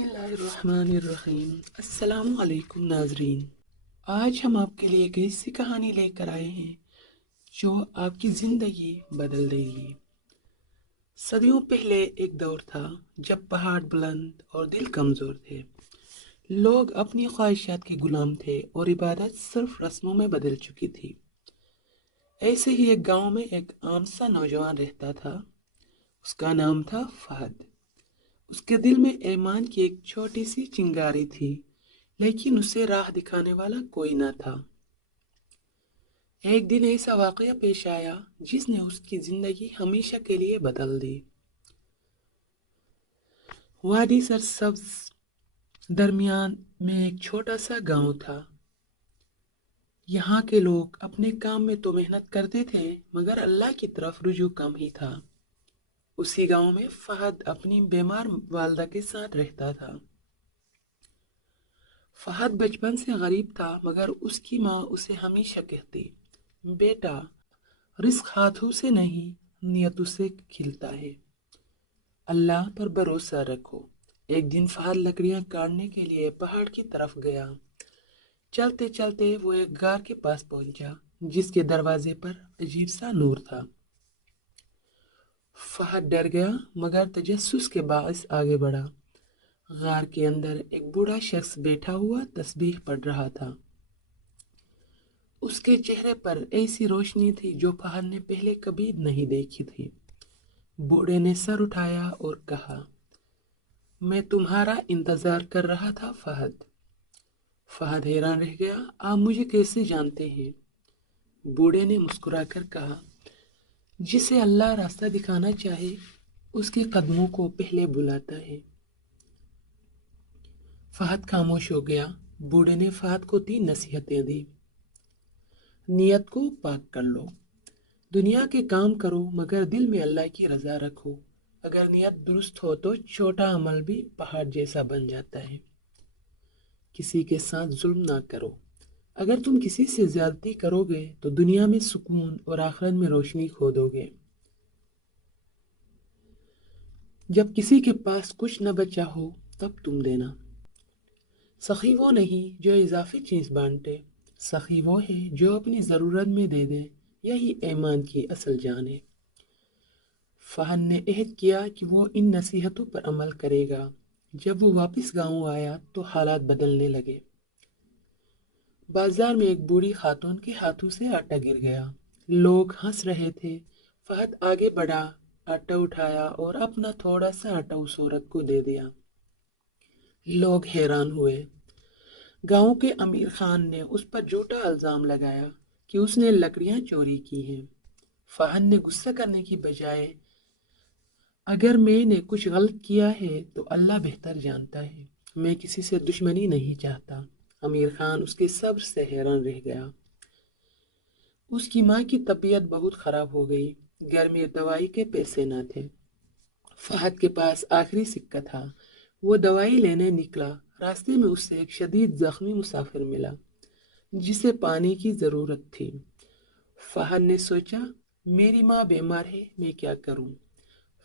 بسم اللہ الرحمن الرحیم۔ السلام علیکم ناظرین، آج ہم آپ کے لیے ایک ایسی کہانی لے کر آئے ہیں جو آپ کی زندگی بدل دے گی۔ صدیوں پہلے ایک دور تھا جب پہاڑ بلند اور دل کمزور تھے، لوگ اپنی خواہشات کے غلام تھے اور عبادت صرف رسموں میں بدل چکی تھی۔ ایسے ہی ایک گاؤں میں ایک عام سا نوجوان رہتا تھا، اس کا نام تھا فہد۔ اس کے دل میں ایمان کی ایک چھوٹی سی چنگاری تھی، لیکن اسے راہ دکھانے والا کوئی نہ تھا۔ ایک دن ایسا واقعہ پیش آیا جس نے اس کی زندگی ہمیشہ کے لیے بدل دی۔ وادی سرسبز درمیان میں ایک چھوٹا سا گاؤں تھا۔ یہاں کے لوگ اپنے کام میں تو محنت کرتے تھے مگر اللہ کی طرف رجوع کم ہی تھا۔ اسی گاؤں میں فہد اپنی بیمار والدہ کے ساتھ رہتا تھا۔ فہد بچپن سے غریب تھا مگر اس کی ماں اسے ہمیشہ کہتی، بیٹا، رزق ہاتھوں سے نہیں نیتوں سے کھلتا ہے، اللہ پر بھروسہ رکھو۔ ایک دن فہد لکڑیاں کاٹنے کے لیے پہاڑ کی طرف گیا۔ چلتے چلتے وہ ایک غار کے پاس پہنچا جس کے دروازے پر عجیب سا نور تھا۔ فہد ڈر گیا مگر تجسس کے باعث آگے بڑھا۔ غار کے اندر ایک بوڑھا شخص بیٹھا ہوا تسبیح پڑھ رہا تھا۔ اس کے چہرے پر ایسی روشنی تھی جو فہد نے پہلے کبھی نہیں دیکھی تھی۔ بوڑھے نے سر اٹھایا اور کہا، میں تمہارا انتظار کر رہا تھا فہد۔ فہد حیران رہ گیا، آپ مجھے کیسے جانتے ہیں؟ بوڑھے نے مسکرا کر کہا، جسے اللہ راستہ دکھانا چاہے اس کے قدموں کو پہلے بلاتا ہے۔ فہد خاموش ہو گیا۔ بوڑھے نے فہد کو 3 نصیحتیں دی۔ نیت کو پاک کر لو، دنیا کے کام کرو مگر دل میں اللہ کی رضا رکھو۔ اگر نیت درست ہو تو چھوٹا عمل بھی پہاڑ جیسا بن جاتا ہے۔ کسی کے ساتھ ظلم نہ کرو، اگر تم کسی سے زیادتی کرو گے تو دنیا میں سکون اور آخرت میں روشنی کھو دو گے۔ جب کسی کے پاس کچھ نہ بچا ہو تب تم دینا۔ سخی وہ نہیں جو اضافی چیز بانٹے، سخی وہ ہے جو اپنی ضرورت میں دے دے، یہی ایمان کی اصل جان ہے۔ فہد نے عہد کیا کہ وہ ان نصیحتوں پر عمل کرے گا۔ جب وہ واپس گاؤں آیا تو حالات بدلنے لگے۔ بازار میں ایک بوڑھی خاتون کے ہاتھوں سے آٹا گر گیا۔ لوگ ہنس رہے تھے۔ فہد آگے بڑھا، آٹا اٹھایا اور اپنا تھوڑا سا آٹا اس عورت کو دے دیا۔ لوگ حیران ہوئے۔ گاؤں کے امیر خان نے اس پر جھوٹا الزام لگایا کہ اس نے لکڑیاں چوری کی ہیں۔ فہد نے غصہ کرنے کی بجائے، اگر میں نے کچھ غلط کیا ہے تو اللہ بہتر جانتا ہے، میں کسی سے دشمنی نہیں چاہتا۔ امیر خان اس کے صبر سے حیران رہ گیا۔ اس کی ماں کی طبیعت بہت خراب ہو گئی، گھر میں دوائی کے پیسے نہ تھے۔ فہد کے پاس آخری سکہ تھا۔ وہ دوائی لینے نکلا، راستے میں اس سے ایک شدید زخمی مسافر ملا جسے پانی کی ضرورت تھی۔ فہد نے سوچا، میری ماں بیمار ہے، میں کیا کروں؟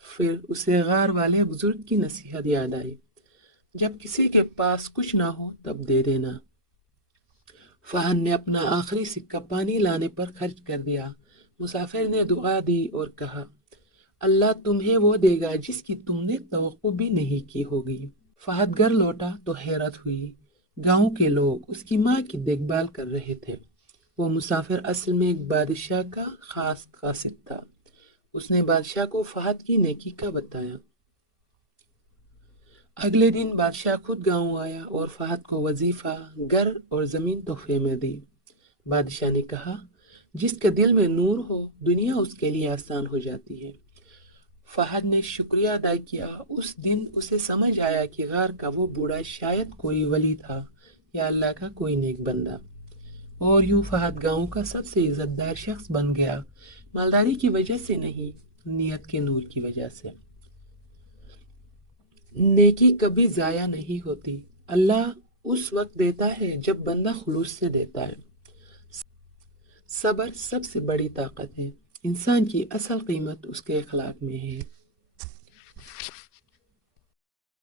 پھر اسے غار والے بزرگ کی نصیحت یاد آئی، جب کسی کے پاس کچھ نہ ہو تب دے دینا۔ فہد نے اپنا آخری سکہ پانی لانے پر خرچ کر دیا۔ مسافر نے دعا دی اور کہا، اللہ تمہیں وہ دے گا جس کی تم نے توقع بھی نہیں کی ہوگی۔ فہد گھر لوٹا تو حیرت ہوئی، گاؤں کے لوگ اس کی ماں کی دیکھ بھال کر رہے تھے۔ وہ مسافر اصل میں ایک بادشاہ کا خاص قاصد تھا۔ اس نے بادشاہ کو فہد کی نیکی کا بتایا۔ اگلے دن بادشاہ خود گاؤں آیا اور فہد کو وظیفہ، گھر اور زمین تحفے میں دی۔ بادشاہ نے کہا، جس کے دل میں نور ہو دنیا اس کے لیے آسان ہو جاتی ہے۔ فہد نے شکریہ ادا کیا۔ اس دن اسے سمجھ آیا کہ غار کا وہ بوڑھا شاید کوئی ولی تھا یا اللہ کا کوئی نیک بندہ۔ اور یوں فہد گاؤں کا سب سے عزت دار شخص بن گیا، مالداری کی وجہ سے نہیں، نیت کے نور کی وجہ سے۔ نیکی کبھی ضائع نہیں ہوتی، اللہ اس وقت دیتا ہے جب بندہ خلوص سے دیتا ہے۔ صبر سب سے بڑی طاقت ہے، انسان کی اصل قیمت اس کے اخلاق میں ہے۔